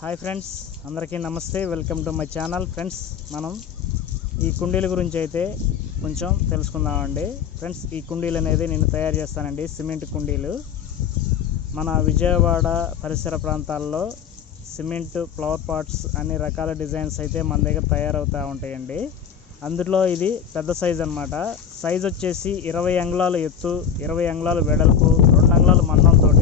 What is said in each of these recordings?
Hi friends అందరికీ నమస్తే welcome to my channel. Friends మనం ఈ కుండీల గురించి అయితే కొంచెం తెలుసుకుందామండి. ఫ్రెండ్స్ ఈ కుండీలు అనేది నేను తయారు చేస్తానండి సిమెంట్ కుండీలు. మన విజయవాడ పరిసర ప్రాంతాల్లో సిమెంట్ ఫ్లవర్ పాట్స్ అన్ని రకాల డిజైన్స్ అయితే మన దగ్గర తయారవుతూ ఉంటాయండి. అందులో ఇది పెద్ద సైజ్ అన్నమాట. సైజ్ వచ్చేసి ఇరవై అంగుళాలు ఎత్తు ఇరవై అంగుళాలు వెడల్పు రెండు అంగుళాలు మందంతో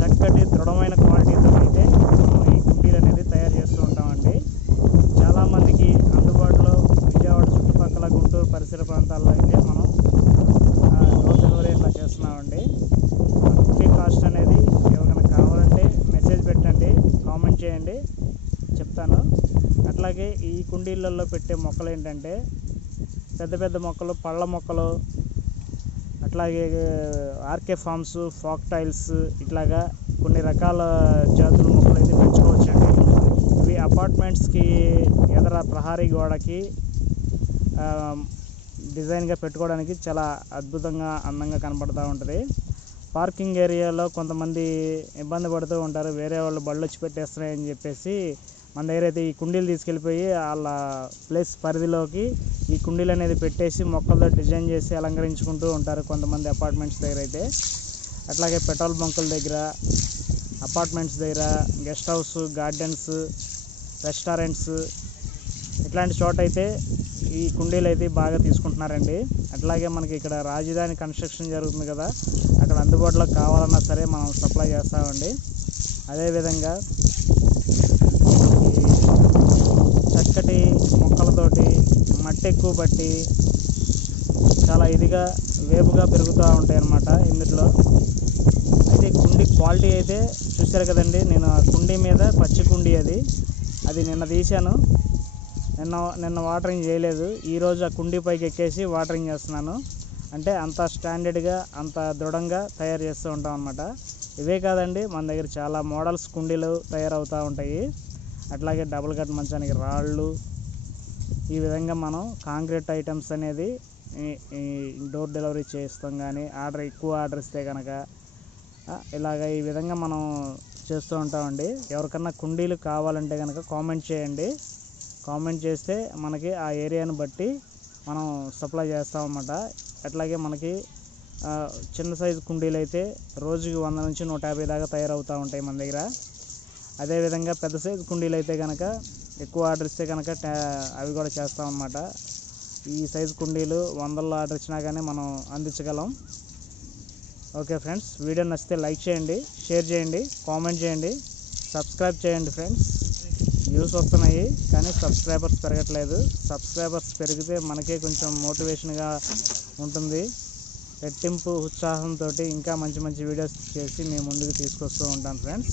చక్కటి దృఢమైన క్వాలిటీతో అయితే మనం ఈ కుండీలు అనేది తయారు చేస్తూ ఉంటామండి చాలామందికి అందుబాటులో విజయవాడ చుట్టుపక్కల గుంటూరు పరిసర ప్రాంతాల్లో అయితే మనం డోర్ డెలివరీ ఇట్లా చేస్తున్నామండి ఆ కుండీ కాస్ట్ అనేది ఎవరికైనా కావాలంటే మెసేజ్ పెట్టండి కామెంట్ చేయండి చెప్తాను అట్లాగే ఈ కుండీలలో పెట్టే మొక్కలు ఏంటంటే పెద్ద పెద్ద మొక్కలు పళ్ళ మొక్కలు అట్లాగే ఆర్కే ఫార్మ్స్ ఫాక్ టైల్స్ ఇట్లాగా కొన్ని రకాల జాతుల మొక్కలు అయితే పెంచుకోవచ్చండి ఇవి అపార్ట్మెంట్స్కి ఎదర ప్రహారీ గోడకి డిజైన్గా పెట్టుకోవడానికి చాలా అద్భుతంగా అందంగా కనబడుతూ ఉంటుంది. పార్కింగ్ ఏరియాలో కొంతమంది ఇబ్బంది పడుతూ ఉంటారు వేరే వాళ్ళు బళ్ళు వచ్చి పెట్టేస్తున్నాయని చెప్పేసి మన దగ్గర అయితే ఈ కుండీలు తీసుకెళ్ళిపోయి వాళ్ళ ప్లేస్ పరిధిలోకి ఈ కుండీలు అనేది పెట్టేసి మొక్కలతో డిజైన్ చేసి అలంకరించుకుంటూ ఉంటారు కొంతమంది అపార్ట్మెంట్స్ దగ్గర అయితే. అట్లాగే పెట్రోల్ బంకుల దగ్గర అపార్ట్మెంట్స్ దగ్గర గెస్ట్ హౌస్ గార్డెన్స్ రెస్టారెంట్స్ ఇట్లాంటి చోట అయితే ఈ కుండీలు అయితే బాగా తీసుకుంటున్నారండి. అట్లాగే మనకి ఇక్కడ రాజధాని కన్స్ట్రక్షన్ జరుగుతుంది కదా అక్కడ అందుబాటులో కావాలన్నా సరే మనం సప్లై చేస్తామండి. అదేవిధంగా ఈ చక్కటి మొక్కలతోటి మట్టి ఎక్కువ పట్టి చాలా ఇదిగా వేపుగా పెరుగుతూ ఉంటాయి అన్నమాట ఇందులో అయితే కుండీ క్వాలిటీ అయితే చూశారు కదండి నేను ఆ కుండీ మీద పచ్చి కుండీ అది. అది నిన్న తీశాను. నిన్న నిన్న వాటరింగ్ చేయలేదు. ఈరోజు ఆ కుండీ పైకి ఎక్కేసి వాటరింగ్ చేస్తున్నాను. అంటే అంత స్టాండర్డ్గా అంత దృఢంగా తయారు చేస్తూ ఉంటాం అన్నమాట. ఇవే కాదండి మన దగ్గర చాలా మోడల్స్ కుండీలు తయారవుతూ ఉంటాయి. అట్లాగే డబుల్ కట్ మంచానికి రాళ్ళు. ఈ విధంగా మనం కాంక్రీట్ ఐటమ్స్ అనేది డోర్ డెలివరీ చేస్తాం కానీ ఆర్డర్ ఎక్కువ ఆర్డర్ ఇస్తే కనుక ఇలాగ ఈ విధంగా మనం చేస్తూ ఉంటామండి. ఎవరికన్నా కుండీలు కావాలంటే కనుక కామెంట్ చేయండి. కామెంట్ చేస్తే మనకి ఆ ఏరియాని బట్టి మనం సప్లై చేస్తామన్నమాట. అట్లాగే మనకి చిన్న సైజు కుండీలు అయితే రోజుకి వంద నుంచి నూట యాభై దాకా తయారవుతూ ఉంటాయి మన దగ్గర. అదేవిధంగా పెద్ద సైజు కుండీలు అయితే కనుక ఎక్కువ ఆర్డర్ ఇస్తే కనుక అవి కూడా చేస్తాం అన్నమాట ఈ సైజు కుండీలు వందల్లో ఆర్డర్ ఇచ్చినా కానీ మనం అందించగలం. ఓకే ఫ్రెండ్స్ వీడియో నచ్చితే లైక్ చేయండి షేర్ చేయండి కామెంట్ చేయండి సబ్స్క్రైబ్ చేయండి ఫ్రెండ్స్. వ్యూస్ వస్తున్నాయి కానీ సబ్స్క్రైబర్స్ పెరగట్లేదు. సబ్స్క్రైబర్స్ పెరిగితే మనకే కొంచెం మోటివేషన్గా ఉంటుంది. రెట్టింపు ఉత్సాహంతో ఇంకా మంచి మంచి వీడియోస్ చేసి మేము ముందుకు తీసుకొస్తూ ఉంటాను ఫ్రెండ్స్.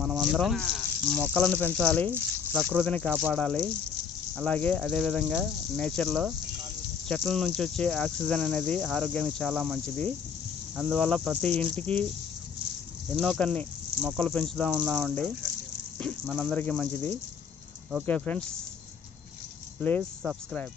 మనమందరం మొక్కలను పెంచాలి ప్రకృతిని కాపాడాలి. అలాగే అదేవిధంగా నేచర్లో చెట్ల నుంచి వచ్చే ఆక్సిజన్ అనేది ఆరోగ్యానికి చాలా మంచిది. అందువల్ల ప్రతి ఇంటికి ఎన్నో కొన్ని మొక్కలు పెంచుతూ ఉందామండి మనందరికీ మంచిది. Okay friends please subscribe.